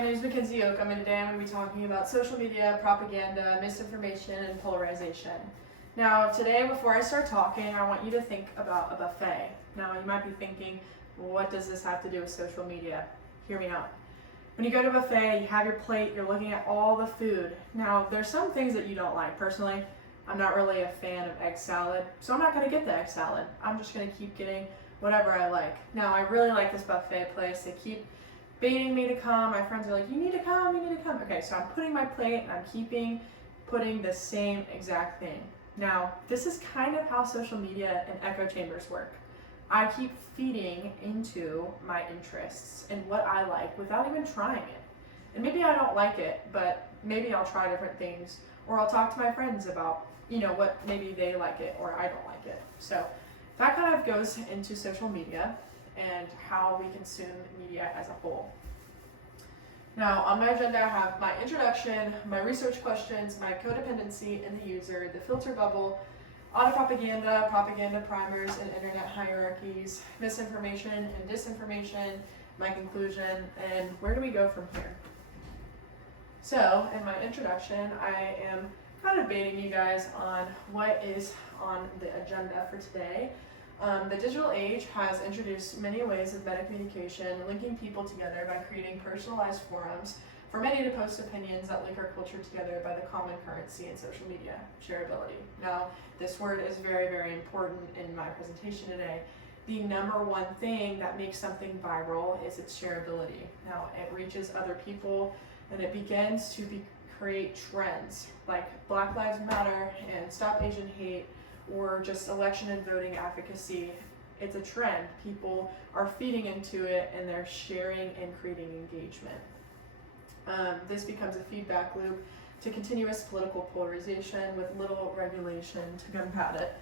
my name is Mackenzie Oakham, and today I'm going to be talking about social media, propaganda, misinformation, and polarization. Now, today, before I start talking, I want you to think about a buffet. Now, you might be thinking, what does this have to do with social media? Hear me out. When you go to a buffet, you have your plate, you're looking at all the food. Now, there's some things that you don't like. Personally, I'm not really a fan of egg salad, so I'm not going to get the egg salad. I'm just going to keep getting whatever I like. Now, I really like this buffet place. They keep baiting me to come. My friends are like, you need to come, you need to come. Okay, so I'm putting my plate and I'm putting the same exact thing. Now, this is kind of how social media and echo chambers work. I keep feeding into my interests and what I like without even trying it. And maybe I don't like it, but maybe I'll try different things, or I'll talk to my friends about, what maybe they like it or I don't like it. So that kind of goes into social media and how we consume media as a whole. Now, on my agenda, I have my introduction, my research questions, my codependency in the user, the filter bubble, autopropaganda, propaganda primers, and internet hierarchies, misinformation and disinformation, my conclusion, and where do we go from here? So, in my introduction, I am kind of baiting you guys on what is on the agenda for today. The digital age has introduced many ways of meta-communication, linking people together by creating personalized forums for many to post opinions that link our culture together by the common currency in social media, shareability. Now, this word is very, very important in my presentation today. The number one thing that makes something viral is its shareability. Now, it reaches other people and it begins to create trends like Black Lives Matter and Stop Asian Hate, or just election and voting advocacy. It's a trend. People are feeding into it and they're sharing and creating engagement. This becomes a feedback loop to continuous political polarization with little regulation to combat it.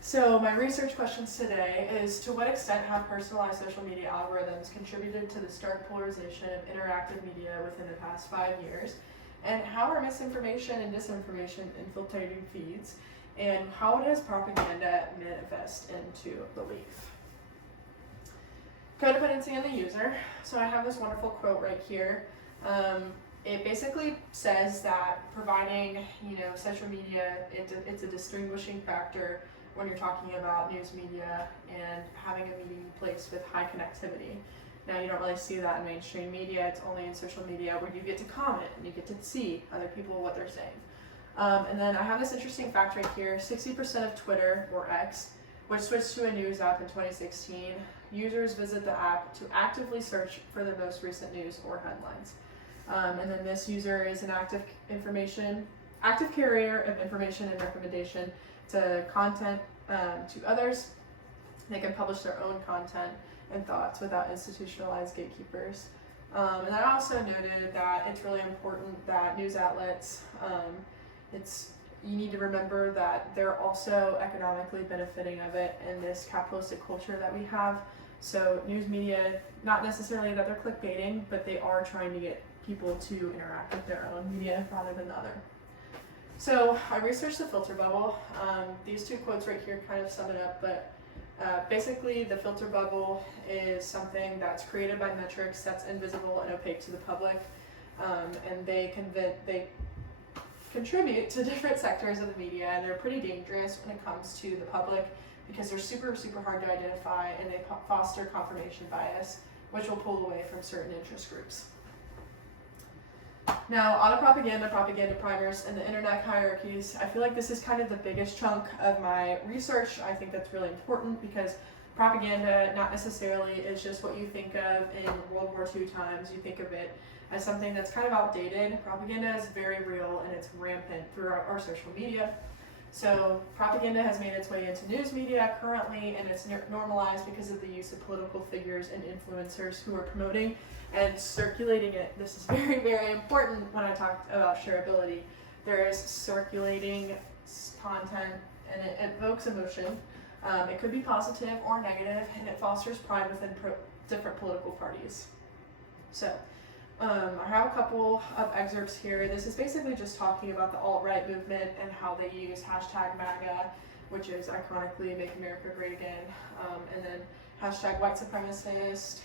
So my research questions today is, to what extent have personalized social media algorithms contributed to the stark polarization of interactive media within the past 5 years? And how are misinformation and disinformation infiltrating feeds? And how does propaganda manifest into belief? Codependency in the user. So I have this wonderful quote right here. It basically says that providing, social media, it's a distinguishing factor when you're talking about news media and having a meeting place with high connectivity. Now, you don't really see that in mainstream media. It's only in social media where you get to comment and you get to see other people what they're saying. And then I have this interesting fact right here. 60% of Twitter, or X, which switched to a news app in 2016, users visit the app to actively search for the most recent news or headlines. And then this user is an active carrier of information and recommendation to content to others. They can publish their own content and thoughts without institutionalized gatekeepers. And I also noted that it's really important that news outlets, you need to remember that they're also economically benefiting of it in this capitalistic culture that we have. So news media, not necessarily that they're clickbaiting, but they are trying to get people to interact with their own media rather than the other. So I researched the filter bubble. These two quotes right here kind of sum it up, but basically, the filter bubble is something that's created by metrics that's invisible and opaque to the public, and they contribute to different sectors of the media, and they're pretty dangerous when it comes to the public because they're super, super hard to identify, and they foster confirmation bias, which will pull away from certain interest groups. Now, autopropaganda, propaganda primers, and the internet hierarchies. I feel like this is kind of the biggest chunk of my research. I think that's really important because propaganda not necessarily is just what you think of in World War II times. You think of it as something that's kind of outdated. Propaganda is very real and it's rampant throughout our social media. So propaganda has made its way into news media currently, and it's normalized because of the use of political figures and influencers who are promoting and circulating it. This is very, very important when I talk about shareability. There is circulating content and it evokes emotion. It could be positive or negative, and it fosters pride within different political parties. So I have a couple of excerpts here. This is basically just talking about the alt-right movement and how they use hashtag MAGA, which is iconically Make America Great Again, and then hashtag white supremacist,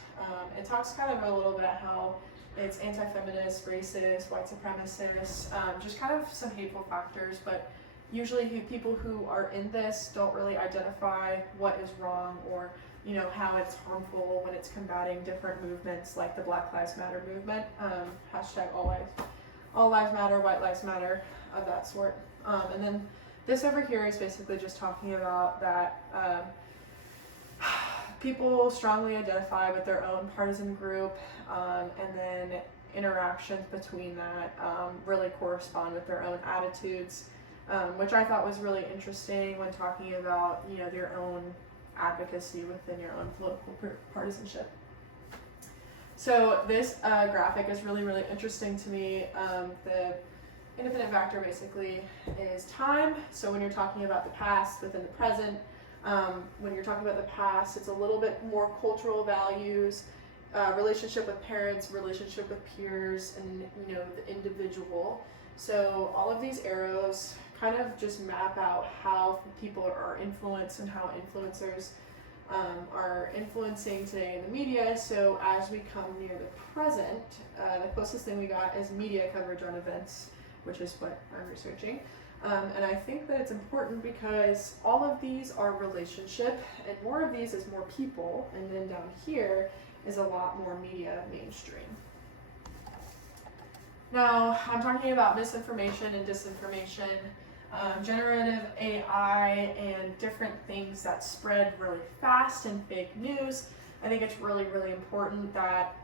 It talks kind of a little bit how it's anti-feminist, racist, white supremacist, just kind of some hateful factors, but usually people who are in this don't really identify what is wrong or how it's harmful when it's combating different movements like the Black Lives Matter movement, hashtag all lives matter, white lives matter, of that sort. And then this over here is basically just talking about that people strongly identify with their own partisan group, and then interactions between that really correspond with their own attitudes, which I thought was really interesting when talking about their own advocacy within your own political partisanship. So this graphic is really, really interesting to me. The independent factor basically is time. So when you're talking about the past within the present, when you're talking about the past, it's a little bit more cultural values, relationship with parents, relationship with peers, and the individual. So all of these arrows kind of just map out how people are influenced and how influencers are influencing today in the media. So as we come near the present, the closest thing we got is media coverage on events, which is what I'm researching. And I think that it's important because all of these are relationship, and more of these is more people, and then down here is a lot more media mainstream. Now, I'm talking about misinformation and disinformation, generative AI, and different things that spread really fast, and fake news. I think it's really, really important that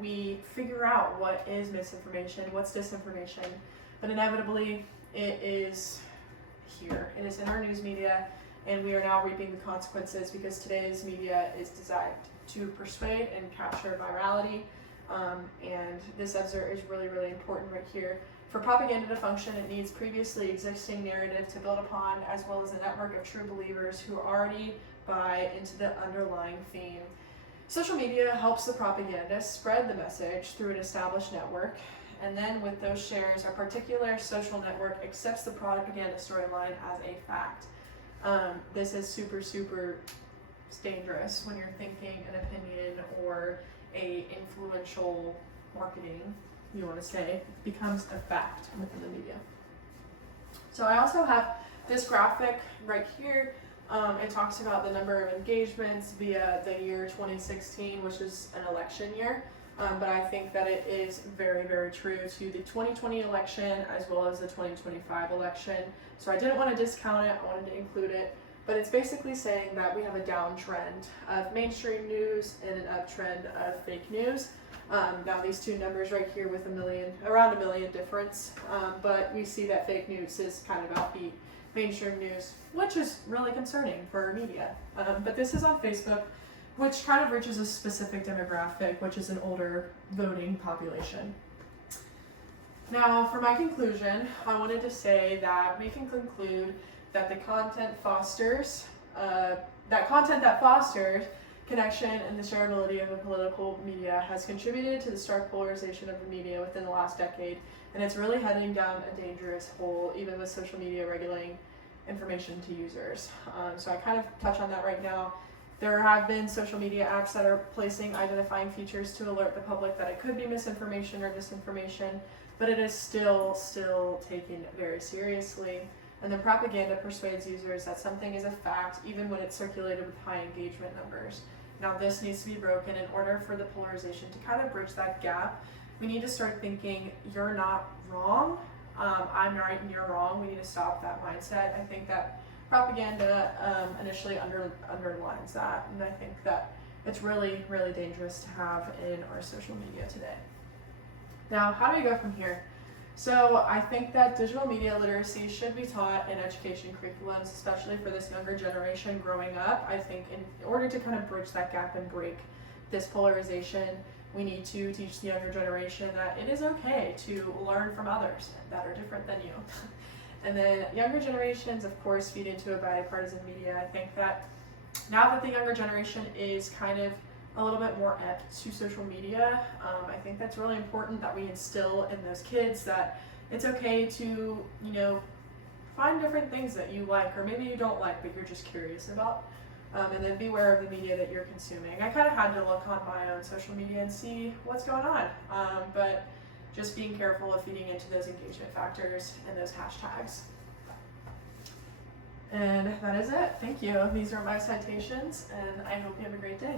we figure out what is misinformation, what's disinformation, but inevitably it is here. It is in our news media, and we are now reaping the consequences because today's media is designed to persuade and capture virality. And this excerpt is really, really important right here. For propaganda to function, it needs previously existing narrative to build upon, as well as a network of true believers who already buy into the underlying theme. Social media helps the propagandist spread the message through an established network, and then with those shares, a particular social network accepts the propaganda storyline as a fact. This is super, super dangerous when you're thinking an opinion or a influential marketing, you want to say, becomes a fact within the media. So I also have this graphic right here. It talks about the number of engagements via the year 2016, which is an election year. But I think that it is very, very true to the 2020 election as well as the 2025 election. So I didn't want to discount it, I wanted to include it. But it's basically saying that we have a downtrend of mainstream news and an uptrend of fake news. Now these two numbers right here with around a million difference, but we see that fake news is kind of outbeat mainstream news, which is really concerning for media. But this is on Facebook, which kind of reaches a specific demographic, which is an older voting population. Now, for my conclusion, I wanted to say that we can conclude that the content that fosters connection and the shareability of the political media has contributed to the stark polarization of the media within the last decade, and it's really heading down a dangerous hole, even with social media regulating information to users. So I kind of touch on that right now. There have been social media apps that are placing identifying features to alert the public that it could be misinformation or disinformation, but it is still taken very seriously. And the propaganda persuades users that something is a fact even when it's circulated with high engagement numbers. Now this needs to be broken in order for the polarization to kind of bridge that gap. We need to start thinking, you're not wrong, I'm right and you're wrong. We need to stop that mindset. I think that propaganda initially underlines that, and I think that it's really, really dangerous to have in our social media today. Now, how do we go from here? So I think that digital media literacy should be taught in education curriculums, especially for this younger generation growing up. I think in order to kind of bridge that gap and break this polarization, we need to teach the younger generation that it is okay to learn from others that are different than you. And then younger generations, of course, feed into a bipartisan media. I think that now that the younger generation is kind of a little bit more apt to social media, I think that's really important that we instill in those kids that it's okay to, find different things that you like or maybe you don't like but you're just curious about. And then beware of the media that you're consuming. I kind of had to look on my own social media and see what's going on, but just being careful of feeding into those engagement factors and those hashtags. And that is it. Thank you. These are my citations, and I hope you have a great day.